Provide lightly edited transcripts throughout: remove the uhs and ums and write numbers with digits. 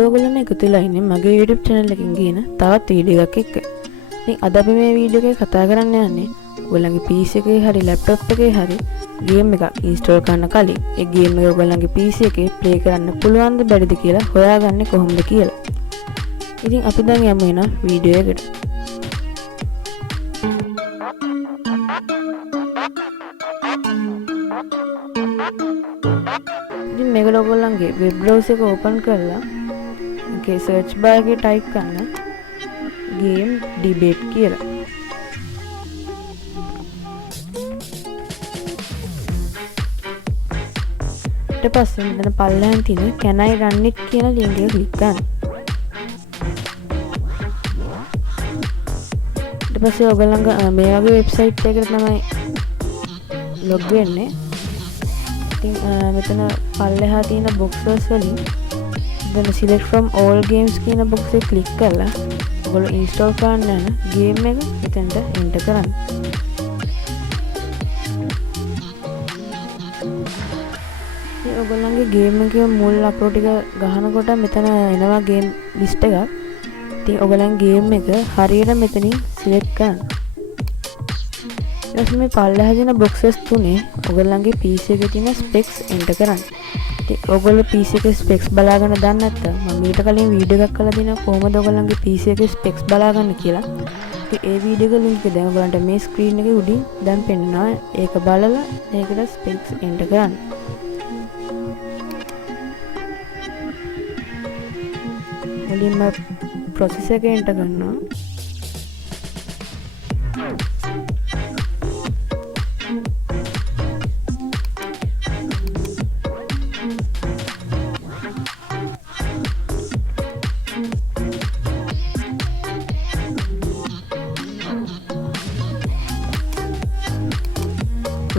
ඔයගොල්ලෝ එකතු වෙලා ඉන්නේ මගේ YouTube channel එකකින් ගින තවත් වීඩියෝ එකක් එක්ක. ඉතින් අද අපි මේ වීඩියෝ එකේ කතා කරන්න යන්නේ ඔයගොල්ලන්ගේ PC එකේ හරි laptop එකේ හරි game එකක් install කරන්න කලින් ඒ game එක ඔයගොල්ලන්ගේ PC එකේ play කරන්න පුළුවන්ද බැරිද කියලා හොයාගන්නේ කොහොමද කියලා. ඉතින් අපි දැන් යමු එන වීඩියෝ එකට. ඉතින් මේක ඔයගොල්ලන්ගේ web browser එක open කරලා okay search bar එකේ type කරන්න game debate කියලා. ඊට පස්සේ මෙතන පල්ලෙහාන් තියෙන can I run it කියන link එක click කරන්න. ඊට පස්සේ ඔයගොල්ලන්ගේ මේ වගේ website එකකට තමයි log වෙන්නේ. ඉතින් මෙතන පල්ලෙහා තියෙන boxes වලින් then select from all games කියන box එක click කරලා ඔයගොල්ලෝ install කරන්න යන game එක එතනට enter කරන්න. ඉතින් ඔයගොල්ලන්ගේ game එකේ මුල් අප්ලෝඩ් ටික ගහනකොට මෙතන එනවා game list එකක්. ඉතින් ඔයගොල්ලන්ගේ game එක හරියට මෙතනින් select කරන්න. ඊට මේ පල්ලෙහා තියෙන boxes තුනේ ඔයගොල්ලන්ගේ PC එකේ තියෙන specs enter කරන්න. ඔයගොල්ලෝ PC එකේ specs බලාගන්න දන්නේ නැත්නම් මම ඊට කලින් වීඩියෝ එකක් කරලා දිනවා කොහොමද ඔයගොල්ලන්ගේ PC එකේ specs බලාගන්න කියලා. ඉතින් ඒ වීඩියෝ එක link එක දැන් ඔයගොල්ලන්ට මේ screen එකේ උඩින් දැන් පෙන්නනවා. ඒක බලලා ඒකට specs enter කරන්න. මුලින්ම processor එක enter කරනවා.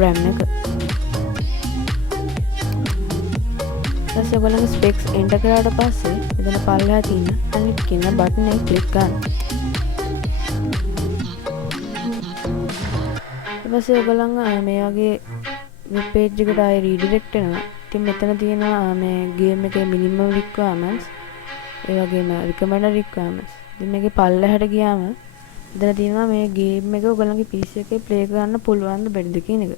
RAM එක. ඊට ඔයගොල්ලන්ගේ specs enter කරාට පස්සේ මෙතන පල්ලෙහා තියෙන අනිත් කියන බටන් එක click කරන්න. ඊට පස්සේ ඔයගොල්ලන් මේ වගේ web page එකට ආයෙ redirect වෙනවා. ඉතින් මෙතන තියෙනවා මේ game එකේ minimum requirements ඒ වගේම recommended requirements. ඉතින් මේකේ පල්ලෙහාට ගියාම මෙතන තියෙනවා මේ game එක ඔයගොල්ලන්ගේ PC එකේ play කරන්න පුළුවන්ද බැරිද කියන එක.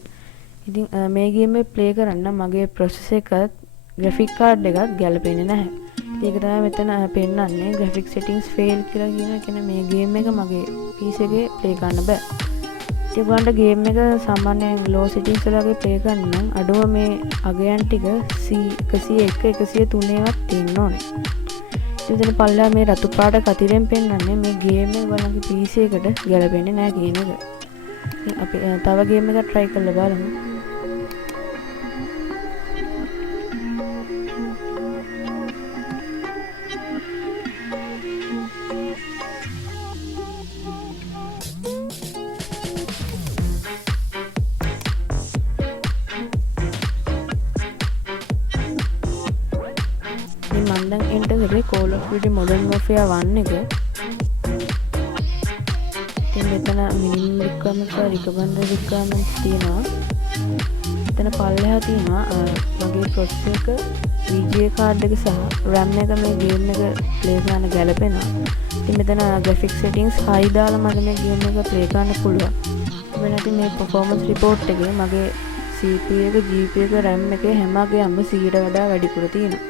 ඉතින් මේ game එක play කරන්න මගේ processor එකත් graphic card එකත් ගැලපෙන්නේ නැහැ. ඒක තමයි මෙතන පෙන්නන්නේ graphic settings fail කියලා කියන කෙන මේ game එක මගේ PC එකේ play කරන්න බෑ. ඒ වගේම game එක සාමාන්‍යයෙන් low settings වල වගේ play කරන්න නම් අඩුම මේ අගයන් ටික C101 103 වත් තියෙන්න ඕනේ. ඉතින් පල්ලා මේ රතු පාට කතිරෙන් පෙන්නන්නේ මේ game එක ඔයගොල්ලන්ගේ PC එකට ගැලපෙන්නේ නැහැ කියන එක. ඉතින් අපි තව game එකක් try කරලා බලමු. මම දැන් enter කරේ Call of Duty Modern Warfare 1 එක. ඉතින් මෙතන minimum requirements සහ recommended requirements තියෙනවා. මෙතන පල්ලෙහා තියෙනවා මගේ processor එක, VGA card එක සහ RAM එක මේ game එක play කරන්න ගැලපෙනවා. ඉතින් මෙතන graphic settings high දාලා මට මේ game එක play කරන්න පුළුවන්. වෙනත් මේ performance report එකේ මගේ CPU එක, GPU එක, RAM එක හැම එකම 100ට වඩා වැඩිපුර තියෙනවා.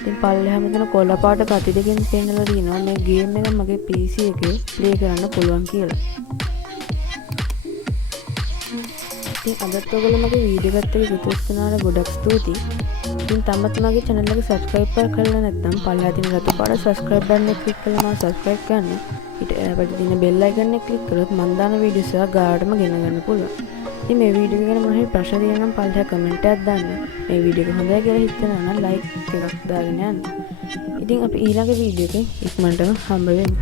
ඉතින් පල්ලෙහා මෙතන කොළ පාට කති දෙකෙන් පෙන්නලා තියෙනවා මේ game එක මගේ PC එකේ play කරන්න පුළුවන් කියලා. ඉතින් අදත් ඔයගොල්ලෝ මගේ වීඩියෝ එකත් එක්ක එකතු වෙනාට ගොඩක් ස්තුතියි. ඉතින් තාමත් මගේ channel එක subscribe කරලා නැත්නම් පල්ලෙහා තියෙන රතු පාට subscribe button එක click කරලා මම subscribe කරන්න. ඊට පැත්තේ තියෙන bell icon එක click කරොත් මම දාන වීඩියෝස් එක ගාඩම ගෙන ගන්න පුළුවන්. ඉතින් මේ වීඩියෝ එක ගැන මොනවා හරි ප්‍රශ්න තියෙනවා නම් පල්ලෙහා කමෙන්ට් එකක් දාන්න. මේ වීඩියෝ එක හොඳයි කියලා හිතනවා නම් like එකක් දාගෙන යන්න. ඉතින් අපි ඊළඟ වීඩියෝ එකෙන් ඉක්මනටම හම්බ වෙමු.